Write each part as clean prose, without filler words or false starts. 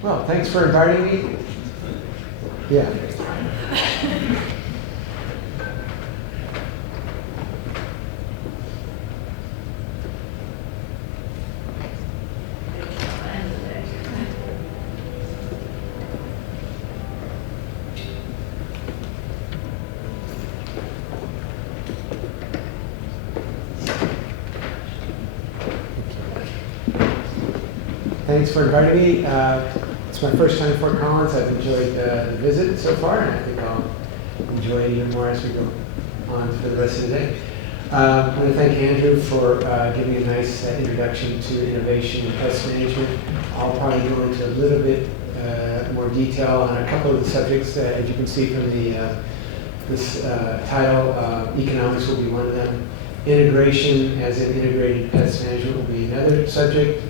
Well, thanks for inviting me. Yeah. Thanks for inviting me. It's my first time in Fort Collins. I've enjoyed the visit so far, and I think I'll enjoy it even more as we go on for the rest of the day. I want to thank Andrew for giving a nice introduction to innovation and pest management. I'll probably go into a little bit more detail on a couple of the subjects. As you can see from this title, economics will be one of them. Integration, as in integrated pest management, will be another subject.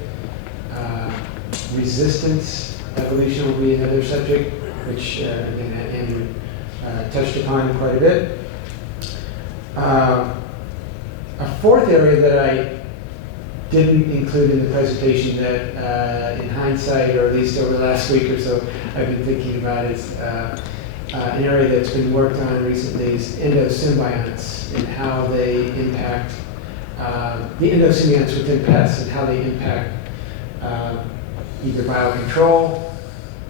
Resistance evolution will be another subject, which again Andrew touched upon quite a bit. A fourth area that I didn't include in the presentation that in hindsight, or at least over the last week or so, I've been thinking about is an area that's been worked on recently is endosymbionts and how they impact the endosymbionts within pests and how they impact either biocontrol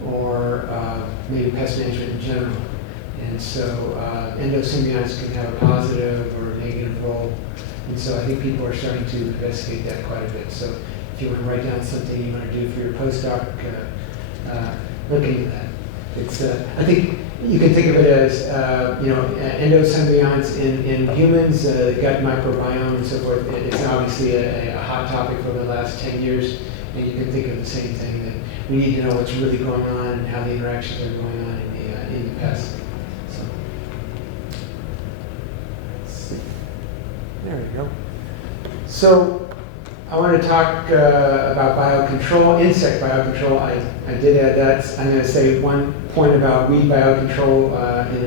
or maybe pest management in general. And so endosymbionts can have a positive or negative role. And so I think people are starting to investigate that quite a bit. So if you want to write down something you want to do for your postdoc, look into that. It's, I think you can think of it as endosymbionts in humans, gut microbiome and so forth. It's obviously a hot topic for the last 10 years. And you can think of the same thing, that we need to know what's really going on and how the interactions are going on in the pest. So, let's see. There we go. So I want to talk about biocontrol, insect biocontrol. I did add that. I'm going to say one point about weed biocontrol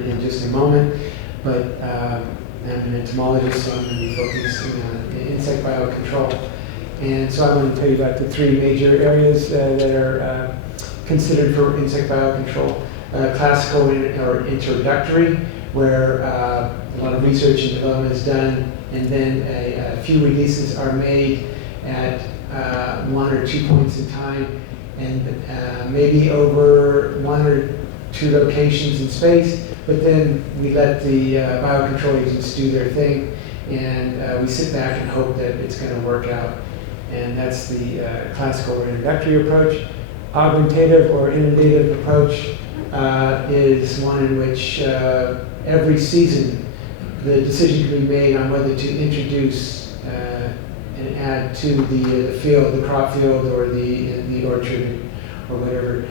in just a moment, but I'm an entomologist, so I'm going to be focusing on insect biocontrol. And so I want to tell you about the three major areas that are considered for insect biocontrol. Classical or introductory, where a lot of research and development is done, and then a few releases are made at 1 or 2 points in time, and maybe over 1 or 2 locations in space, but then we let the biocontrol agents do their thing, and we sit back and hope that it's going to work out. And that's the classical or introductory approach. Augmentative or innovative approach is one in which every season the decision can be made on whether to introduce and add to the field, the crop field or the orchard or whatever,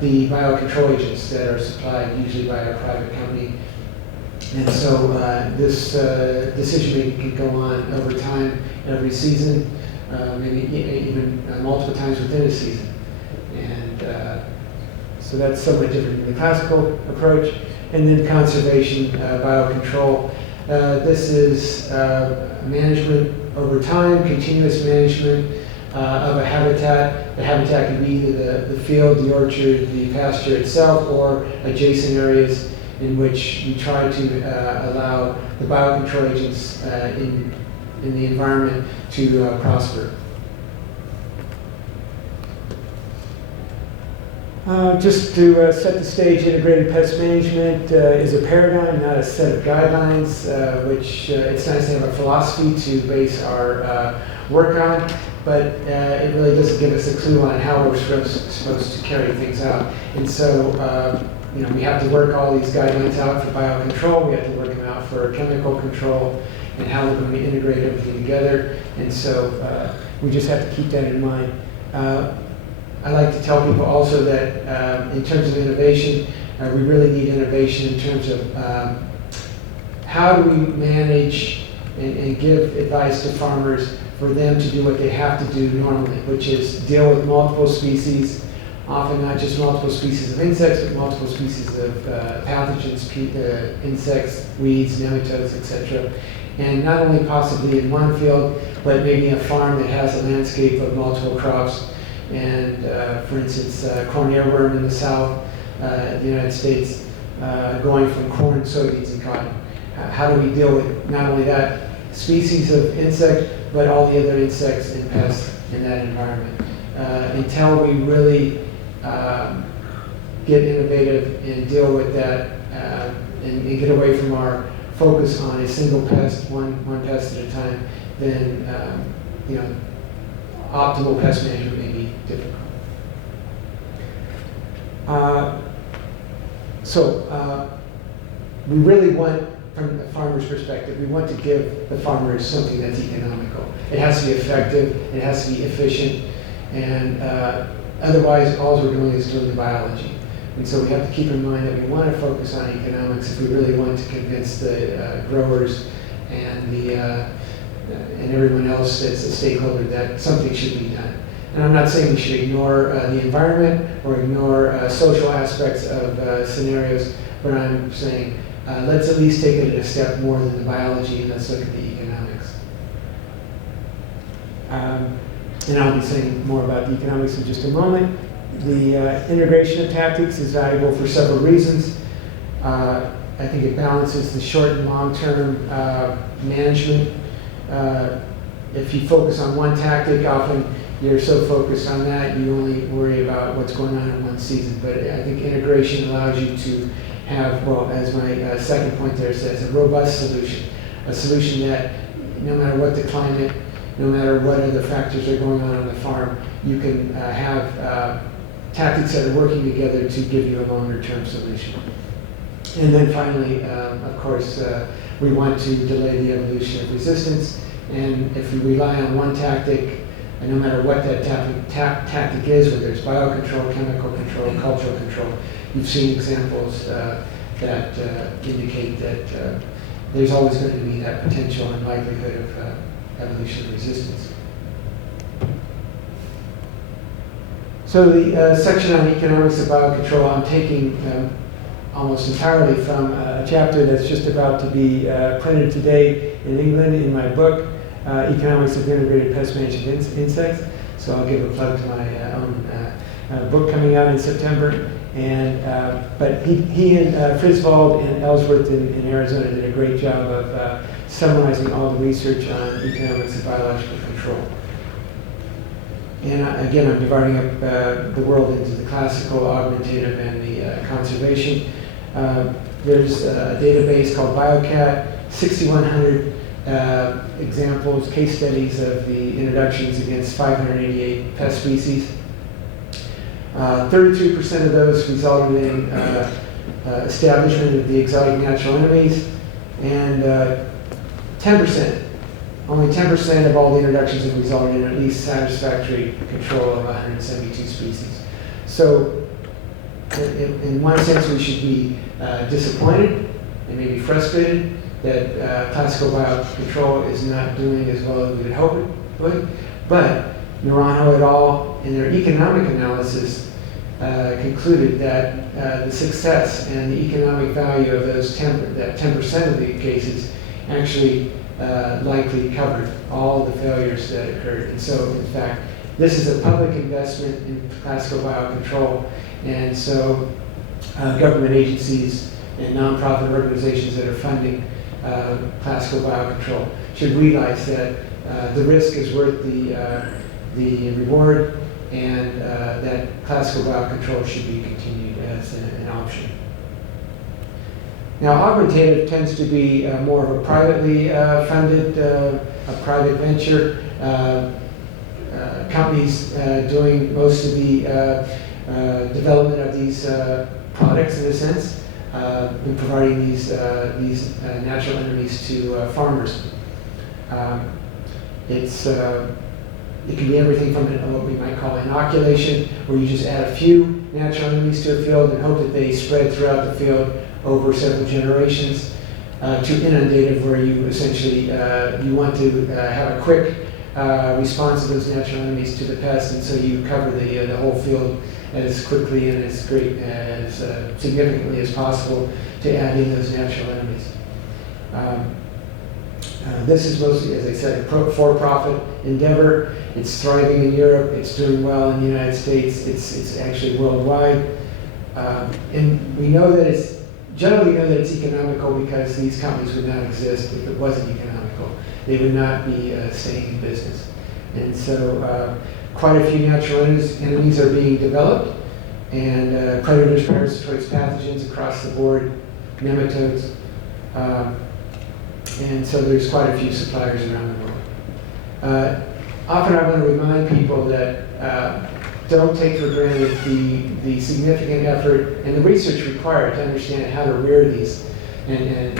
the biocontrol agents that are supplied usually by a private company. And so this decision making can go on over time, every season. Maybe even multiple times within a season. And so that's somewhat different than the classical approach. And then conservation, biocontrol. This is management over time, continuous management of a habitat. The habitat can be either the field, the orchard, the pasture itself, or adjacent areas in which you try to allow the biocontrol agents in the environment to prosper. Just to set the stage, integrated pest management is a paradigm, not a set of guidelines, which it's nice to have a philosophy to base our work on, but it really doesn't give us a clue on how we're supposed to carry things out. And so, we have to work all these guidelines out for biocontrol, we have to work them out for chemical control, and how we're going to integrate everything together. And so we just have to keep that in mind. I like to tell people also that in terms of innovation, we really need innovation in terms of how do we manage and give advice to farmers for them to do what they have to do normally, which is deal with multiple species, often not just multiple species of insects, but multiple species of pathogens, insects, weeds, nematodes, etc. And not only possibly in one field, but maybe a farm that has a landscape of multiple crops. and for instance, corn earworm in the south, the United States, going from corn, soybeans, and cotton. How do we deal with not only that species of insect, but all the other insects and pests in that environment? Until we really get innovative and deal with that and get away from our focus on a single pest, one pest at a time, then optimal pest management may be difficult. We really want, from the farmer's perspective, we want to give the farmers something that's economical. It has to be effective, it has to be efficient, and otherwise all we're doing is doing the biology. And so we have to keep in mind that we want to focus on economics if we really want to convince the growers and and everyone else that's a stakeholder that something should be done. And I'm not saying we should ignore the environment or ignore social aspects of scenarios, but I'm saying let's at least take it a step more than the biology, and let's look at the economics. And I'll be saying more about the economics in just a moment. The integration of tactics is valuable for several reasons. I think it balances the short and long-term management. If you focus on one tactic, often you're so focused on that, you only worry about what's going on in one season. But I think integration allows you to have, well, as my second point there says, a robust solution. A solution that no matter what the climate, no matter what other factors are going on the farm, you can have tactics that are working together to give you a longer-term solution. And then finally, of course, we want to delay the evolution of resistance. And if we rely on one tactic, and no matter what that tactic is, whether it's biocontrol, chemical control, cultural control, you've seen examples that indicate that there's always going to be that potential and likelihood of evolution of resistance. So the section on economics of biocontrol I'm taking almost entirely from a chapter that's just about to be printed today in England in my book, Economics of Integrated Pest Management Insects. So I'll give a plug to my own book coming out in September. And but he and Frisvold and Ellsworth in Arizona did a great job of summarizing all the research on economics of biological control. And again, I'm dividing up the world into the classical, augmentative, and the conservation. There's a database called BioCat, 6,100 examples, case studies of the introductions against 588 pest species. 33% of those resulted in establishment of the exotic natural enemies, and 10%, only 10% of all the introductions have resulted in at least satisfactory control of 172 species. So in one sense, we should be disappointed and maybe frustrated that classical biocontrol is not doing as well as we would hope it would. But Naranjo et al., in their economic analysis, concluded that the success and the economic value of those 10% of the cases actually likely covered all the failures that occurred. And so, in fact, this is a public investment in classical biocontrol, and so government agencies and nonprofit organizations that are funding classical biocontrol should realize that the risk is worth the reward, and that classical biocontrol should be continued as an option. Now, augmentative tends to be more of a privately funded, a private venture. Companies doing most of the development of these products, in a sense, and providing these natural enemies to farmers. It can be everything from what we might call inoculation, where you just add a few natural enemies to a field and hope that they spread throughout the field over several generations, to inundative, where you essentially you want to have a quick response of those natural enemies to the pests, and so you cover the whole field as quickly and as significantly as possible to add in those natural enemies. This is mostly, as I said, a for-profit endeavor. It's thriving in Europe. It's doing well in the United States. It's actually worldwide. And we know that generally know that it's economical because these companies would not exist if it wasn't economical. They would not be staying in business. And so quite a few natural enemies are being developed, and predators, parasitoids, pathogens across the board, nematodes. And so there's quite a few suppliers around the world. Often I want to remind people that don't take for granted the significant effort and the research required to understand how to rear these and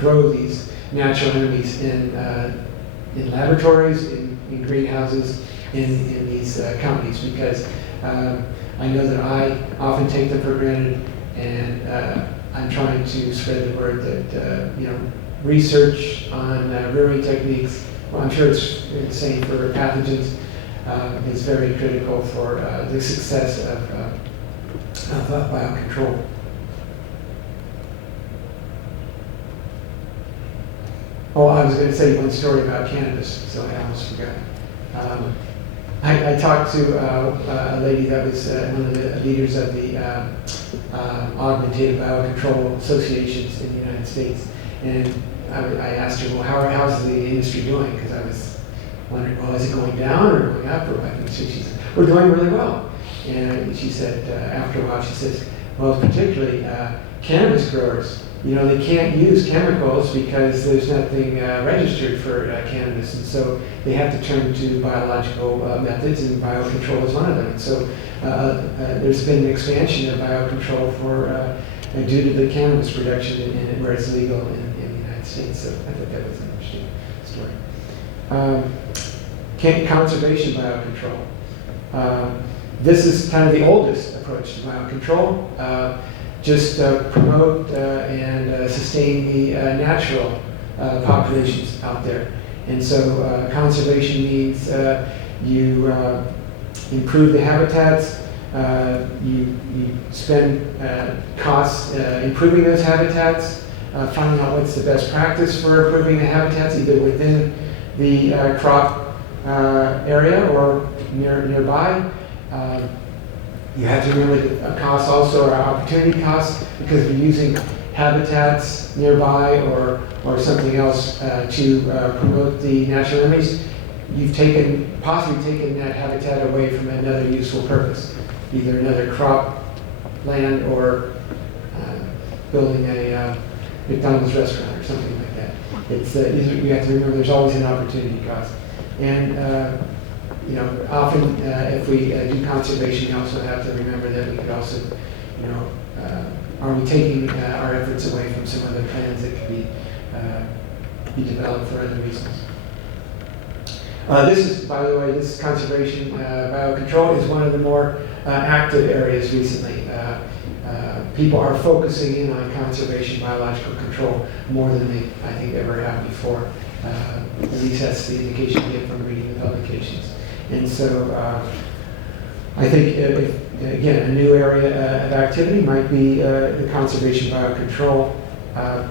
grow these natural enemies in laboratories, in greenhouses, in these companies, because I know that I often take them for granted, and I'm trying to spread the word that research on rearing techniques, well, I'm sure it's the same for pathogens, is very critical for the success of biocontrol. Oh, I was going to say one story about cannabis, so I almost forgot. I talked to a lady that was one of the leaders of the augmentative biocontrol associations in the United States, and I asked her, well, how's the industry doing? Because I was wondering, well, is it going down or going up? Or what? And she said, we're doing really well. And she said, after a while, she says, well, particularly cannabis growers, they can't use chemicals because there's nothing registered for cannabis. And so they have to turn to biological methods, and biocontrol is one of them. And so there's been an expansion of biocontrol due to the cannabis production and where it's legal in the United States. So I thought that was an interesting story. Conservation biocontrol. This is kind of the oldest approach to biocontrol. Just promote and sustain the natural populations out there. And so conservation means you improve the habitats, you spend costs improving those habitats, finding out what's the best practice for improving the habitats, either within the crop area or nearby. You have to remember that costs also are opportunity costs, because we're using habitats nearby or something else to promote the natural enemies. You've possibly taken that habitat away from another useful purpose, either another crop land or building a McDonald's restaurant or something like that. You have to remember there's always an opportunity cost. And often if we do conservation, we also have to remember that we could also, are we taking our efforts away from some other plans that could be developed for other reasons? This is, by the way, this conservation biocontrol is one of the more active areas recently. People are focusing in on conservation biological control more than they, I think, ever have before. At least that's the indication we get from reading the publications. And so I think, again, a new area of activity might be the conservation biocontrol.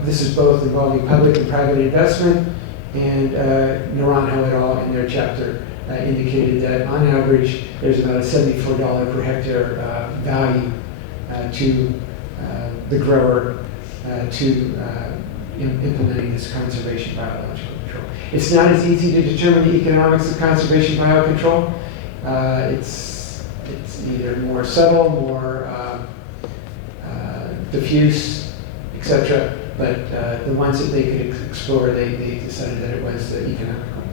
This is both involving public and private investment, and Naranjo et al. In their chapter indicated that on average there's about a $74 per hectare value to the grower to implementing this conservation biological control. It's not as easy to determine the economics of conservation biocontrol. It's either more subtle, more diffuse, etc. But the ones that they could explore, they decided that it was economical.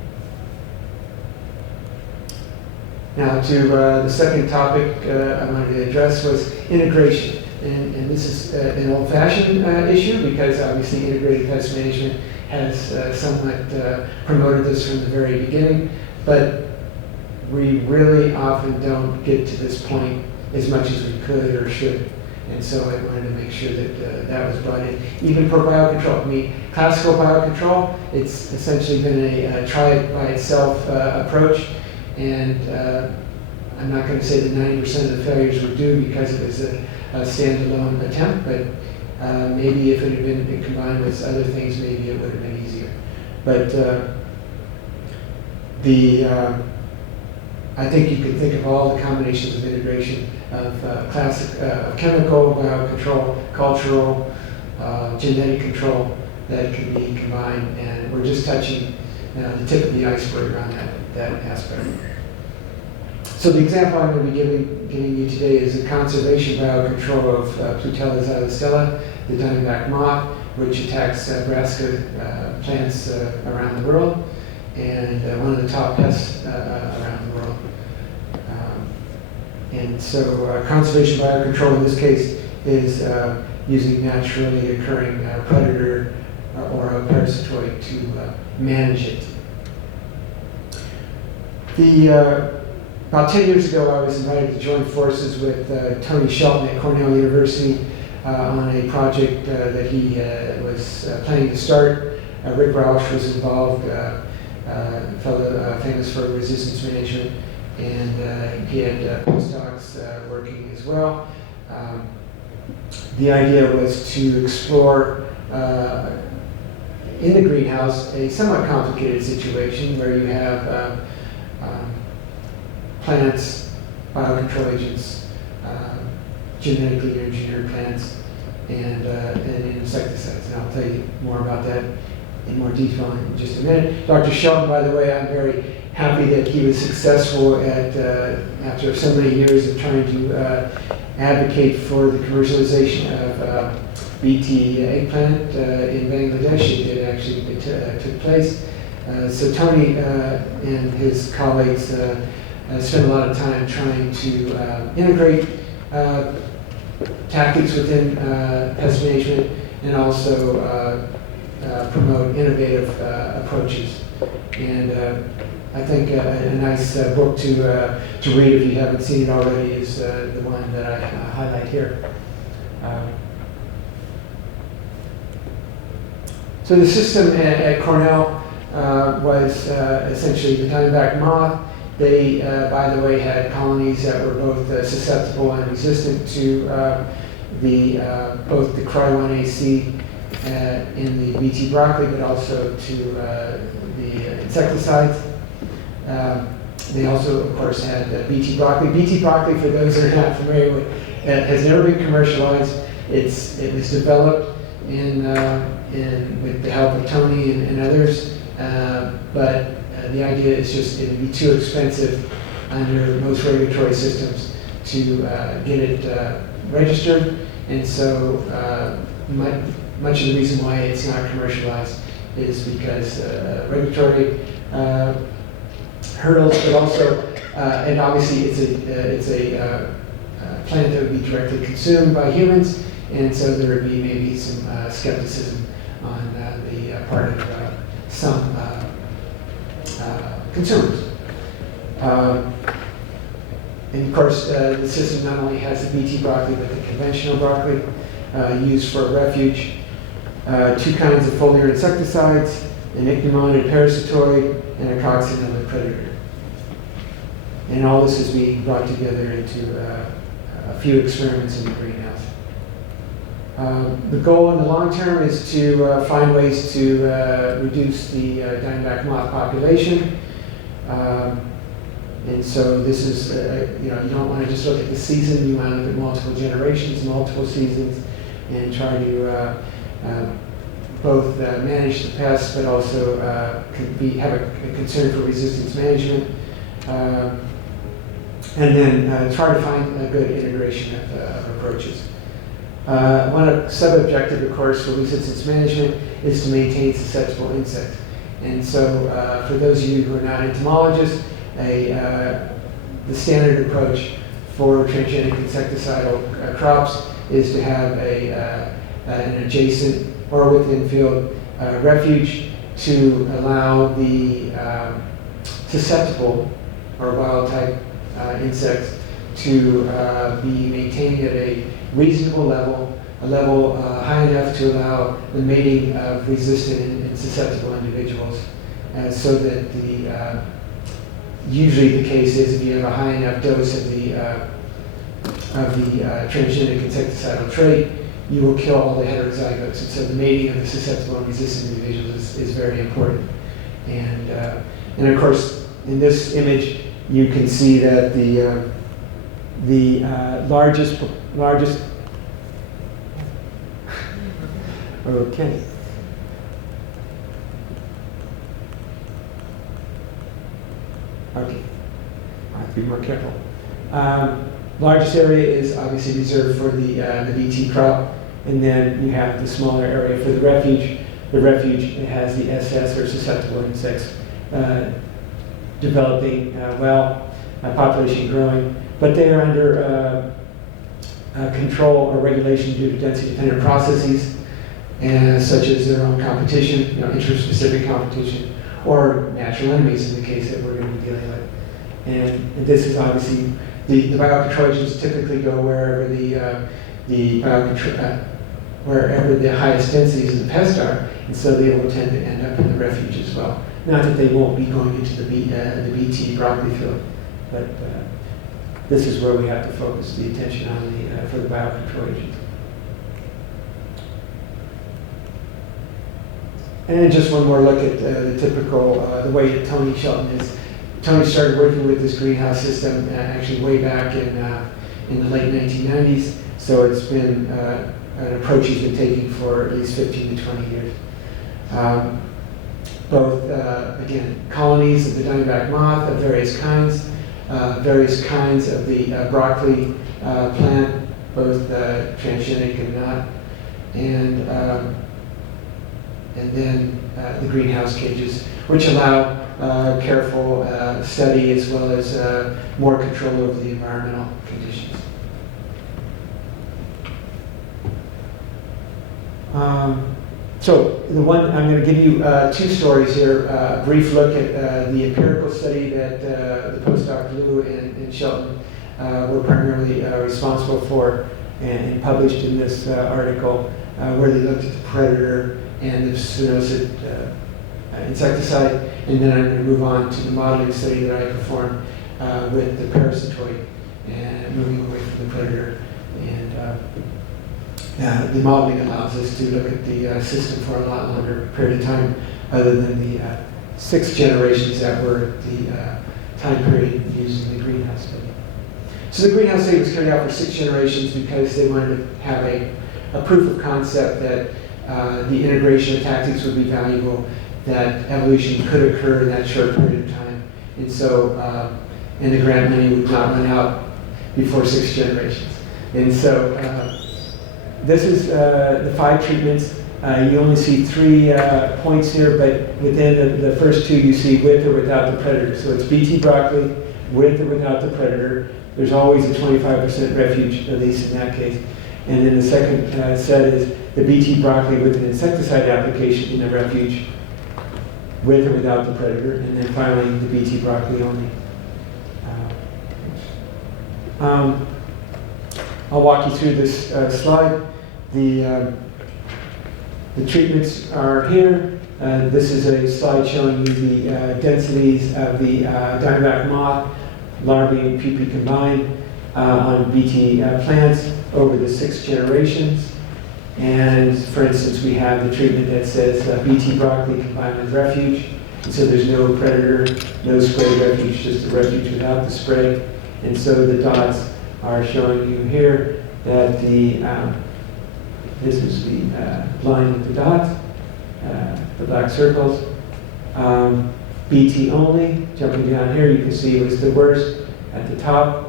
Now to the second topic I wanted to address was integration. And this is an old-fashioned issue, because obviously integrated pest management has somewhat promoted this from the very beginning, but we really often don't get to this point as much as we could or should. And so I wanted to make sure that that was brought in. Even for biocontrol, I mean, classical biocontrol, it's essentially been a try-it-by-itself approach, and I'm not going to say that 90% of the failures were due because it was a standalone attempt, but maybe if it had been combined with other things, maybe it would have been easier. But I think you could think of all the combinations of integration of classic chemical, biocontrol, cultural, genetic control that can be combined, and we're just touching the tip of the iceberg on that aspect. So the example I'm going to be giving you today is a conservation biocontrol of Plutella xylostella, the diamondback moth, which attacks brassica plants around the world, and one of the top pests around the world. And so conservation biocontrol in this case is using naturally occurring predator or a parasitoid to manage it. About 10 years ago, I was invited to join forces with Tony Shelton at Cornell University on a project that he was planning to start. Rick Rausch was involved, fellow famous for resistance management, and he had postdocs working as well. The idea was to explore in the greenhouse a somewhat complicated situation where you have plants, biocontrol agents, genetically engineered plants, and insecticides. And I'll tell you more about that in more detail in just a minute. Dr. Shelton, by the way, I'm very happy that he was successful at, after so many years of trying to advocate for the commercialization of BT eggplant in Bangladesh. It actually took place. So Tony and his colleagues spent a lot of time trying to integrate tactics within pest management and also promote innovative approaches. And I think a nice book to read if you haven't seen it already is the one that I highlight here. So the system at Cornell was essentially the diamondback moth. They, by the way, had colonies that were both susceptible and resistant to both the Cry1AC in the BT broccoli, but also to the insecticides. They also, of course, had BT broccoli. BT broccoli, for those who are not familiar with, has never been commercialized. It was developed with the help of Tony and others, but the idea is just it would be too expensive under most regulatory systems to get it registered, and so much of the reason why it's not commercialized is because regulatory hurdles, but also, and obviously it's a plant that would be directly consumed by humans, and so there would be maybe some skepticism on the part of some consumers. And of course, the system not only has the BT broccoli, but the conventional broccoli used for refuge, 2 kinds of foliar insecticides, an ichneumon parasitoid, and a coccinella predator. And all this is being brought together into a few experiments in the greenhouse. The goal in the long term is to find ways to reduce the diamondback moth population. And so this is, you don't want to just look at the season, you want to look at multiple generations, multiple seasons, and try to both manage the pests, but also have a concern for resistance management. And then try to find a good integration of approaches. One sub-objective, of course, for resistance management is to maintain susceptible insects. And so for those of you who are not entomologists, the standard approach for transgenic insecticidal crops is to have an adjacent or within field refuge to allow the susceptible or wild type insects to be maintained at a reasonable level, a level high enough to allow the mating of resistant and susceptible individuals, so that usually the case is if you have a high enough dose of the transgenic insecticidal trait, you will kill all the heterozygotes. And so the mating of the susceptible and resistant individuals is very important. And of course, in this image, you can see that the largest, okay. Okay, I have to be more careful. Largest area is obviously reserved for the BT crop, and then you have the smaller area for the refuge. The refuge has the SS, or susceptible insects, developing well, population growing, but they are under control or regulation due to density-dependent processes, and such as their own competition, interest-specific competition, or natural enemies in the case that we're going to be dealing with. And this is obviously, the biocontrol agents typically go wherever wherever the highest densities of the pest are, and so they will tend to end up in the refuge as well. Not that they won't be going into the BT broccoli field, but this is where we have to focus the attention on for the biocontrol agents. And just one more look at the typical, the way that Tony Shelton is. Tony started working with this greenhouse system actually way back in the late 1990s, so it's been an approach he's been taking for at least 15 to 20 years. Both, again, colonies of the diamondback moth of various kinds of the broccoli plant, both transgenic and not, and then the greenhouse cages, which allow careful study as well as more control over the environmental conditions. So the one, I'm going to give you two stories here. A brief look at the empirical study that the postdoc Lou and Shelton were primarily responsible for and published in this article, where they looked at the predator and the spinosad insecticide. And then I'm going to move on to the modeling study that I performed with the parasitoid and moving away from the predator. And the modeling allows us to look at the system for a lot longer period of time, other than the 6 generations that were the time period used in the greenhouse study. So the greenhouse study was carried out for 6 generations because they wanted to have a proof of concept that the integration of tactics would be valuable, that evolution could occur in that short period of time. And so, and the grant money would not run out before 6 generations. And so, this is the 5 treatments. You only see 3 points here, but within the first 2 you see with or without the predator. So it's BT broccoli, with or without the predator. There's always a 25% refuge, at least in that case. And then the second set is the BT broccoli with an insecticide application in the refuge, with or without the predator. And then finally, the BT broccoli only. I'll walk you through this slide. The treatments are here. This is a slide showing you the densities of the diamondback moth, larvae and pupae combined on BT plants over the 6 generations. And for instance, we have the treatment that says BT broccoli combined with refuge. And so there's no predator, no spray refuge, just the refuge without the spray. And so the dots are showing you here that this is the line with the dots, the black circles. BT only, jumping down here, you can see it was the worst at the top.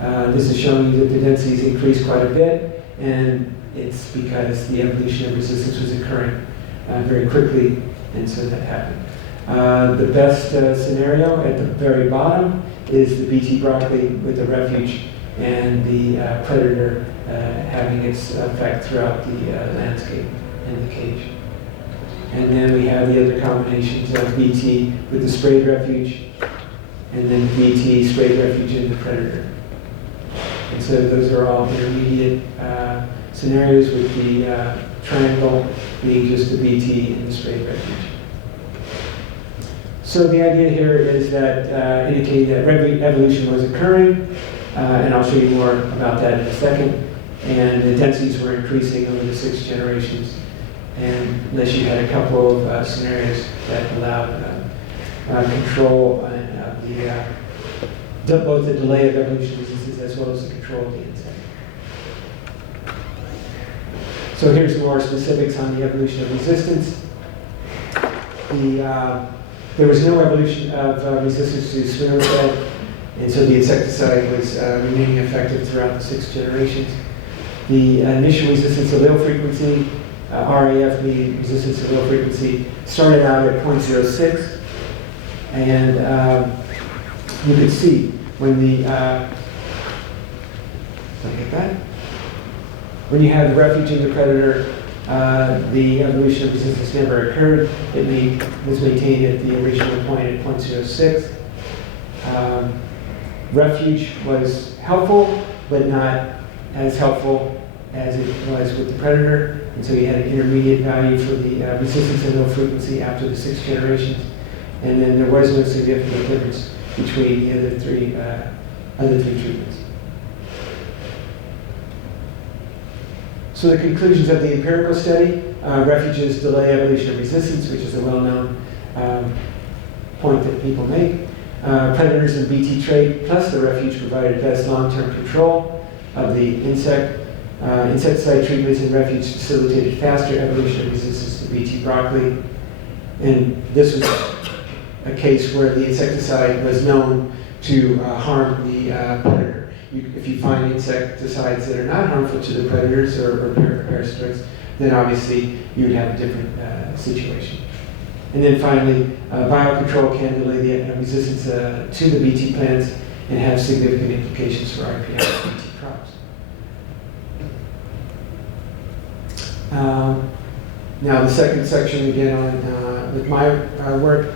This is showing you that the densities increased quite a bit, and it's because the evolution of resistance was occurring very quickly, and so that happened. The best scenario at the very bottom is the BT broccoli with the refuge and the predator having its effect throughout the landscape and the cage. And then we have the other combinations of BT with the sprayed refuge, and then BT sprayed refuge in the predator. And so those are all intermediate scenarios, with the triangle being just the BT and the sprayed refuge. So the idea here is that indicating that evolution was occurring, and I'll show you more about that in a second. and the densities were increasing over the 6 generations, and unless you had a couple of scenarios that allowed control of both the delay of evolution resistance as well as the control of the insect. So here's more specifics on the evolution of resistance. There was no evolution of resistance to spinosad, and so the insecticide was remaining effective throughout the 6 generations. The initial resistance to allele frequency, RAF, meaning resistance to allele frequency, started out at 0.06, and you could see when when you had the refuge and the predator, the evolution of resistance never occurred. It was maintained at the original point at 0.06. Refuge was helpful, but not as helpful as it was with the predator, and so you had an intermediate value for the resistance and allele frequency after the 6 generations, and then there was no significant difference between the other three treatments. So the conclusions of the empirical study: refuges delay evolution of resistance, which is a well-known point that people make. Predators and BT trait plus the refuge provided best long-term control of the insect. Insecticide treatments and refuge facilitated faster evolution of resistance to BT broccoli. And this was a case where the insecticide was known to harm the predator. If you find insecticides that are not harmful to the predators or parasitoids, then obviously you would have a different situation. And then finally, biocontrol can delay the resistance to the BT plants and have significant implications for IPM and BT crops. Now the second section again on with my work.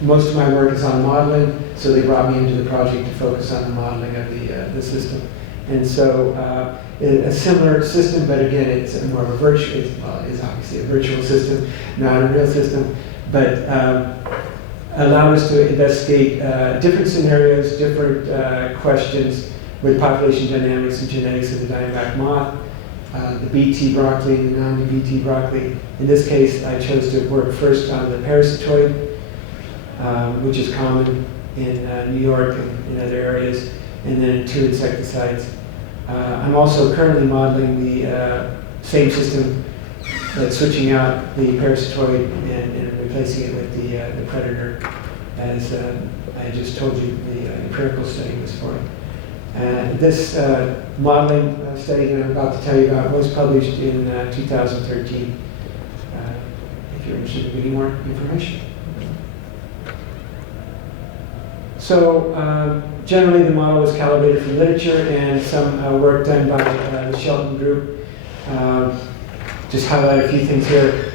Most of my work is on modeling, so they brought me into the project to focus on the modeling of the system. And so a similar system, but again, it's more of a virtual, it's obviously a virtual system, not a real system, but allowed us to investigate different scenarios, different questions with population dynamics and genetics of the diamondback moth, the BT broccoli and the non-BT broccoli. In this case, I chose to work first on the parasitoid, which is common in New York and in other areas, and then 2 insecticides. I'm also currently modeling the same system, but switching out the parasitoid and replacing it with the predator, as I just told you the empirical study was for. This modeling study that I'm about to tell you about was published in 2013, if you're interested in getting more information. So generally the model was calibrated from literature and some work done by the Shelton group. Just highlight a few things here.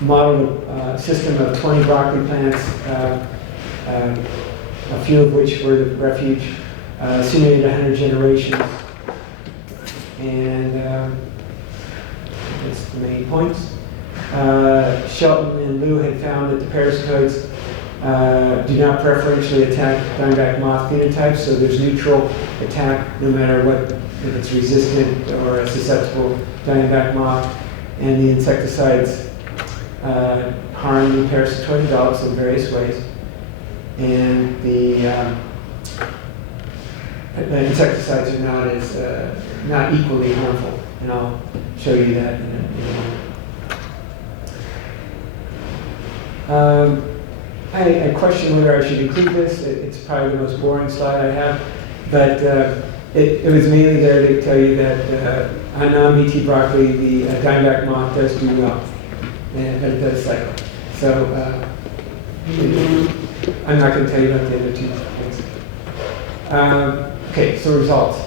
Modeled a system of 20 broccoli plants, a few of which were the refuge. Simulated 100 generations, and that's the main points. Shelton and Liu had found that the parasitoids do not preferentially attack diamondback moth phenotypes, so there's neutral attack no matter what, if it's resistant or a susceptible diamondback moth, and the insecticides harm the parasitoid adults in various ways, and the insecticides are not equally harmful, and I'll show you that in a moment. I question whether I should include this. It's probably the most boring slide I have, but it was mainly there to tell you that on non-BT broccoli, the diamondback moth does do well, but it does cycle. So I'm not going to tell you about the other 2 things. Okay, so results.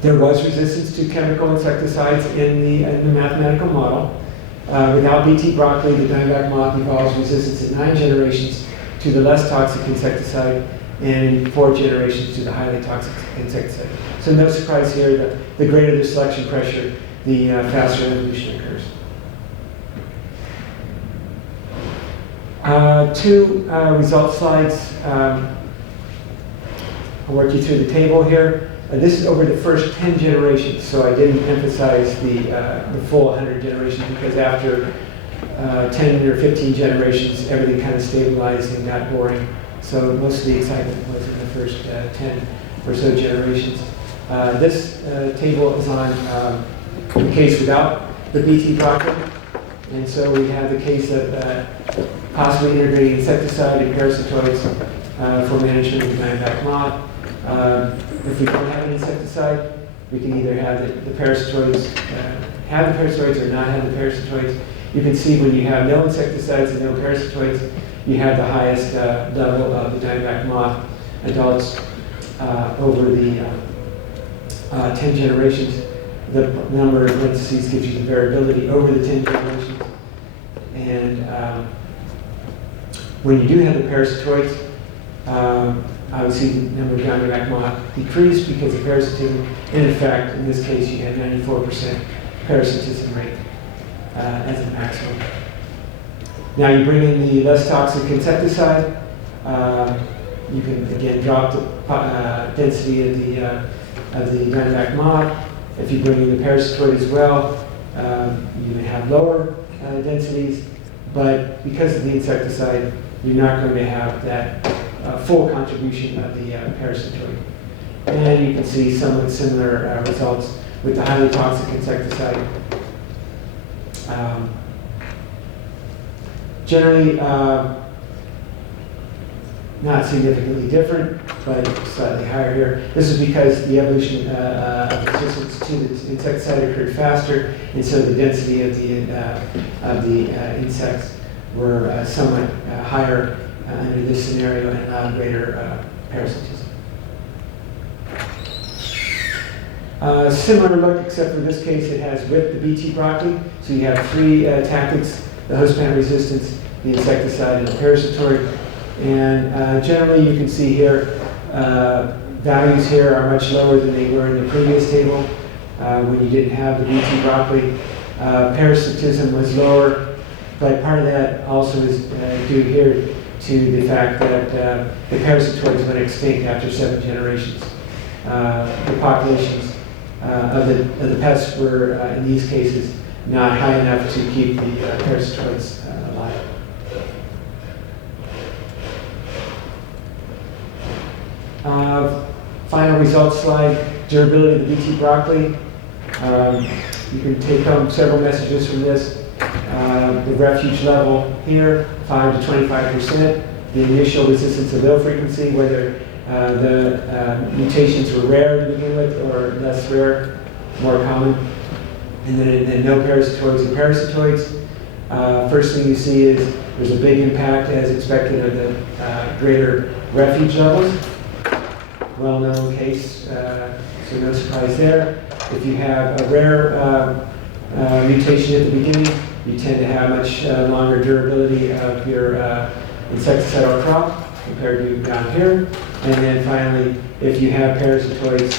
There was resistance to chemical insecticides in the mathematical model. Without BT broccoli, the diamondback moth evolves resistance in 9 generations to the less toxic insecticide and in 4 generations to the highly toxic insecticide. So no surprise here, the greater the selection pressure, the faster evolution occurs. 2 result slides. I'll work you through the table here. This is over the first 10 generations, so I didn't emphasize the full 100 generations because after 10 or 15 generations, everything kind of stabilized and got boring. So most of the excitement was in the first 10 or so generations. This table is on the case without the BT broccoli. And so we have the case of possibly integrating insecticide and parasitoids for management of the diamondback moth. If we don't have an insecticide, we can either have the parasitoids, have the parasitoids or not have the parasitoids. You can see when you have no insecticides and no parasitoids, you have the highest level of the diamondback moth adults over the 10 generations. The number of parentheses gives you the variability over the 10 generations. And when you do have the parasitoids, obviously the number of diamondback moth decreased because of parasitism. And in fact, in this case, you had 94% parasitism rate as the maximum. Now you bring in the less toxic insecticide. You can again drop the density of the diamondback moth. If you bring in the parasitoid as well, you may have lower densities, but because of the insecticide, you're not going to have that full contribution of the parasitoid. And you can see somewhat similar results with the highly toxic insecticide. Generally, not significantly different, but slightly higher here. This is because the evolution of resistance to the insecticide occurred faster, and so the density of the insects were somewhat higher under this scenario and allowed greater parasitism. Similar look, except for this case, it has with the BT broccoli. So you have three tactics: the host plant resistance, the insecticide, and the parasitoid. And generally, you can see here, values here are much lower than they were in the previous table when you didn't have the BT broccoli. Parasitism was lower, but part of that also is due here to the fact that the parasitoids went extinct after 7 generations. The populations of the pests were, in these cases, not high enough to keep the parasitoids alive. Final results slide, durability of the BT broccoli. You can take home several messages from this. The refuge level here, 5 to 25%. The initial resistance to low frequency, whether the mutations were rare to begin with or less rare, more common. And then no parasitoids and parasitoids. First thing you see is there's a big impact, as expected, of the greater refuge levels. Well-known case, so no surprise there. If you have a rare mutation at the beginning, you tend to have much longer durability of your insecticidal crop compared to down here. And then finally, if you have parasitoids,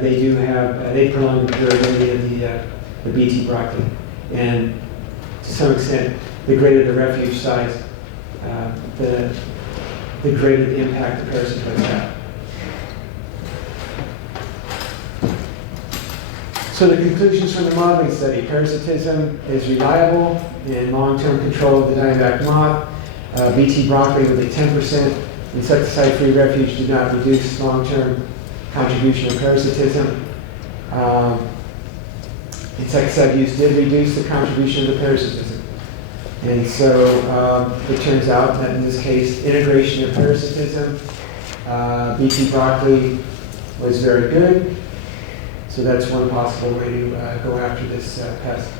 they prolong the durability of the BT broccoli. And to some extent, the greater the refuge size, the greater the impact the parasitoids have. So the conclusions from the modeling study: parasitism is reliable in long-term control of the diamondback moth. BT broccoli with a 10% insecticide-free refuge did not reduce long-term contribution of parasitism. Insecticide use did reduce the contribution of the parasitism. And so it turns out that in this case, integration of parasitism, BT broccoli was very good. So that's one possible way to go after this pest.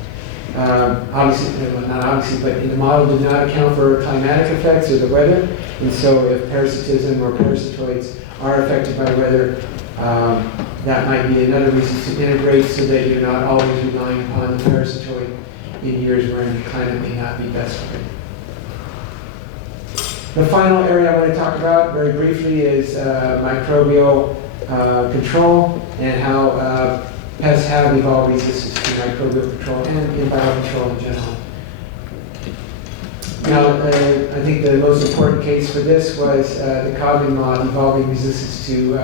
Obviously, well, not obviously, but the model did not account for climatic effects or the weather. And so if parasitism or parasitoids are affected by weather, that might be another reason to integrate so that you're not always relying upon the parasitoid in years when the climate may not be best for it. The final area I want to talk about very briefly is microbial control and how pests have evolved resistance to microbial control and in biocontrol in general. Now, I think the most important case for this was the Codling law involving resistance to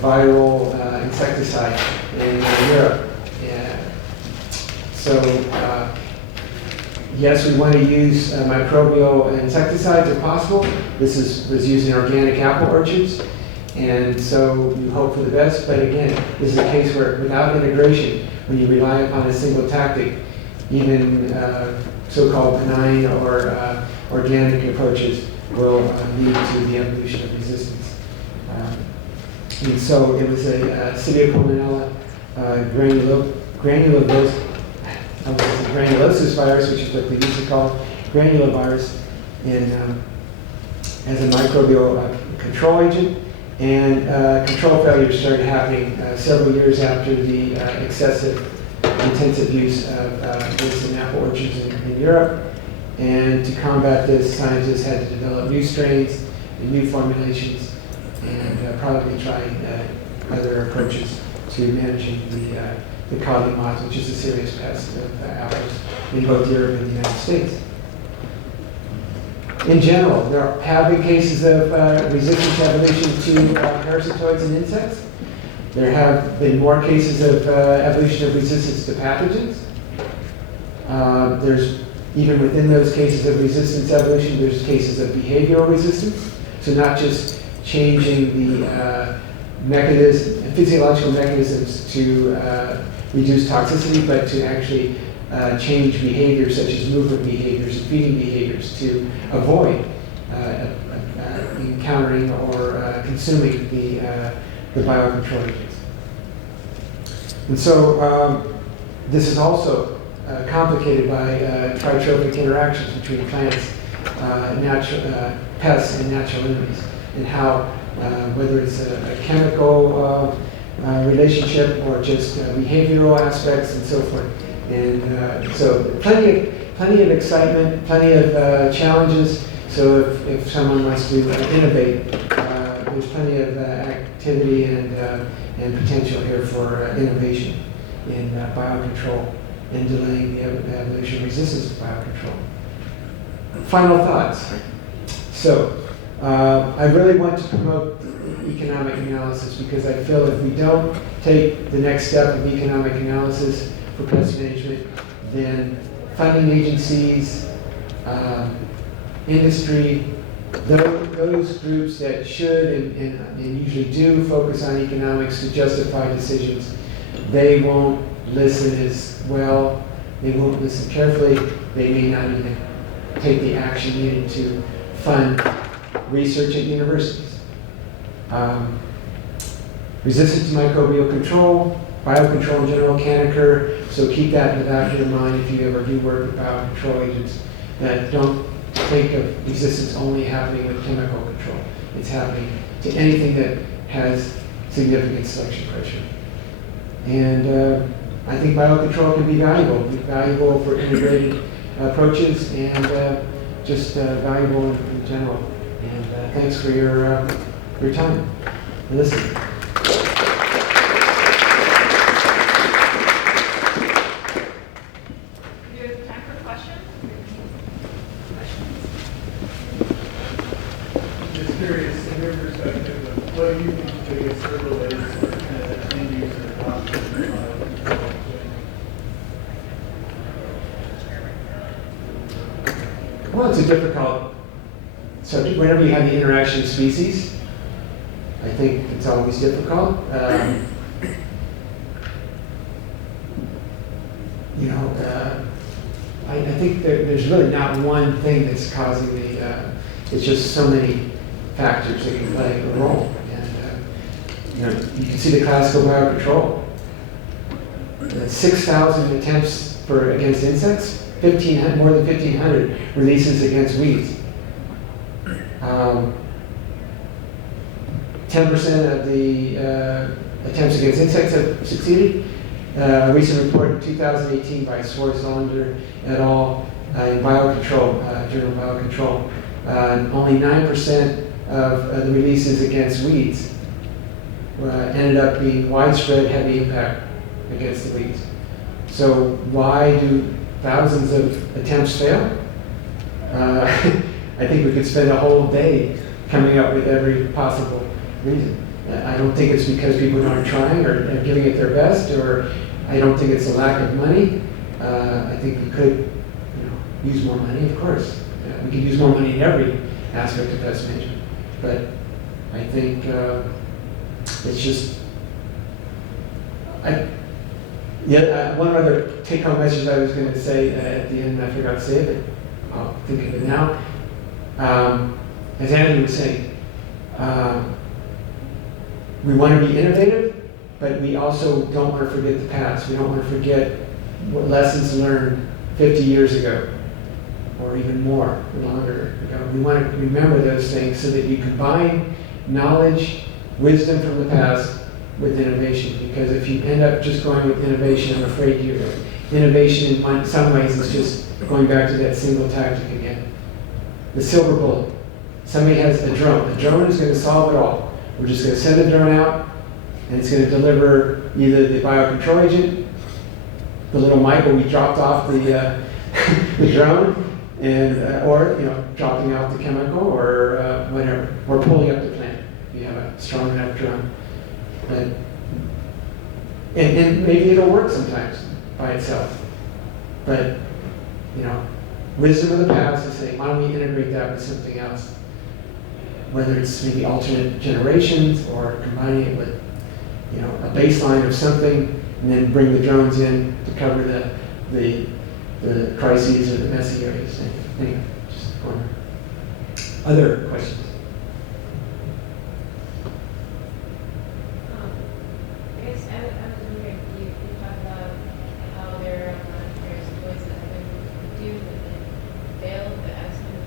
viral insecticide in Europe. So, yes, we want to use microbial insecticides if possible. This was used in organic apple orchards, and so we hope for the best. But again, this is a case where without integration, when you rely upon a single tactic, even so-called benign or organic approaches will lead to the evolution of resistance. And so it was a Pseudomonella granulosis virus, which is what they used to call granulovirus, as a microbial control agent. And control failures started happening several years after the excessive intensive use of this in apple orchards in Europe. And to combat this, scientists had to develop new strains and new formulations, and probably try other approaches to managing the codling moth, which is a serious pest of apples in both Europe and the United States. In general, there have been cases of resistance evolution to parasitoids and insects. There have been more cases of evolution of resistance to pathogens. There's, even within those cases of resistance evolution, there's cases of behavioral resistance. So not just changing the physiological mechanisms to reduce toxicity, but to actually change behaviors such as movement behaviors and feeding behaviors to avoid encountering or consuming the biocontrol agents. And so this is also complicated by tritrophic interactions between plants, pests, and natural enemies, and how, whether it's a chemical relationship or just behavioral aspects and so forth. And so plenty of excitement, plenty of challenges. So if someone wants to innovate, there's plenty of activity and potential here for innovation in biocontrol and delaying the evolution of resistance to biocontrol. Final thoughts. So I really want to promote economic analysis because I feel if we don't take the next step of economic analysis for pest management, then funding agencies, industry, those groups that should and usually do focus on economics to justify decisions, they won't listen as well, they won't listen carefully, they may not even take the action needed to fund research at universities. Resistance to microbial control, biocontrol in general can occur, so keep that in the back of your mind if you ever do work with biocontrol agents, that don't think of resistance only happening with chemical control. It's happening to anything that has significant selection pressure. And I think biocontrol can be valuable for integrated approaches and just valuable in general. And thanks for your time and listening. Well, it's a difficult subject. Whenever you have the interaction of species, I think it's always difficult. I think there's really not one thing that's causing it's just so many factors that can play a role. And you can see the classical biocontrol. 6,000 attempts against insects. More than 1,500 releases against weeds. 10% of the attempts against insects have succeeded. A recent report in 2018 by Swartzlander et al. In Biocontrol, Journal of Biocontrol, only 9% of the releases against weeds ended up being widespread heavy impact against the weeds. So why do thousands of attempts fail? I think we could spend a whole day coming up with every possible reason. I don't think it's because people aren't trying or giving it their best, or I don't think it's a lack of money. I think we could, use more money, of course. We could use more money in every aspect of pest management. But I think it's just, one other take-home message I was going to say at the end, I forgot to say it, but I'll think of it now. As Andrew was saying, we want to be innovative, but we also don't want to forget the past. We don't want to forget what lessons learned 50 years ago, or even more, longer ago. We want to remember those things so that you combine knowledge, wisdom from the past with innovation. Because if you end up just going with innovation, I'm afraid innovation in some ways is just going back to that single tactic again. The silver bullet. Somebody has a drone. The drone is going to solve it all. We're just going to send the drone out, and it's going to deliver either the biocontrol agent, the little mic will be dropped off the drone, and or dropping out the chemical, or whatever, or pulling up the plant if you have a strong enough drone. And maybe it'll work sometimes by itself. But wisdom of the past is saying, why don't we integrate that with something else? Whether it's maybe alternate generations or combining it with a baseline of something, and then bring the drones in to cover the crises or the messy areas. Anyway, just a corner. Other questions? I guess I was wondering, you talked about how there are various employees that have been due but then failed, but I was kind of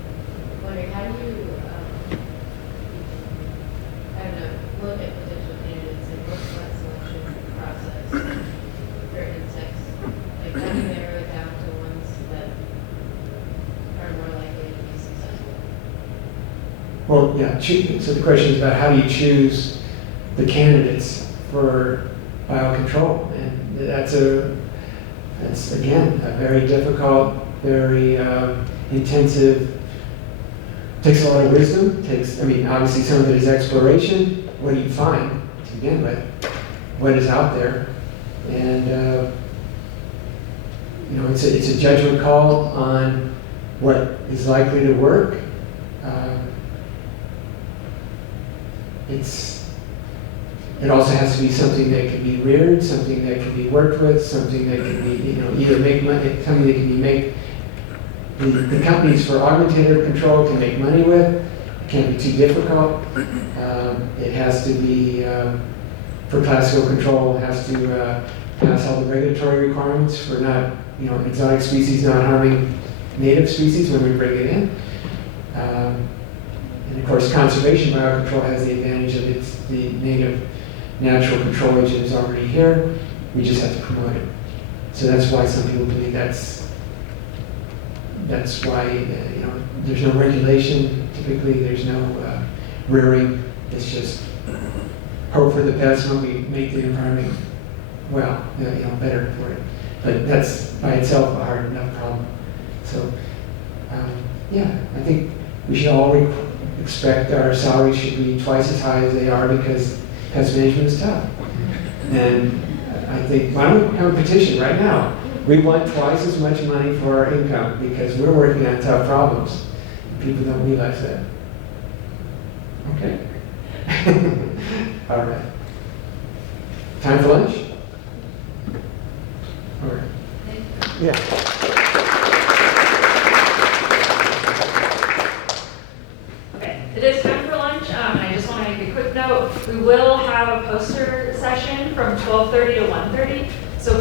wondering, how do you, I don't know, look at potential candidates and what's that selection process for insects? Like, how do you narrow it down to ones that are more likely to be successful? Well, yeah, so the question is about how do you choose the candidates for biocontrol, and that's again a very difficult, very intensive. Takes a lot of wisdom. Obviously some of it is exploration. What do you find to begin with? What is out there, and it's a judgment call on what is likely to work. It also has to be something that can be reared, something that can be worked with, something that can be, either make money, something that can be made. The companies for augmentative control can make money with. It can't be too difficult. It has to be, for classical control, it has to pass all the regulatory requirements for not, exotic species not harming native species when we bring it in. And of course, conservation biocontrol has the advantage of the native natural control agent is already here. We just have to promote it. So that's why some people believe that's why there's no regulation. Typically, there's no rearing. It's just hope for the best when we make the environment better for it. But that's by itself a hard enough problem. So I think we should all expect our salaries should be twice as high as they are, because pest management is tough. And I think, why don't we have a petition right now? We want twice as much money for our income because we're working on tough problems. People don't realize that. Okay. All right. Time for lunch? All right. Yeah. It is time for lunch. I just want to make a quick note. We will have a poster session from 12:30 to 1:30. So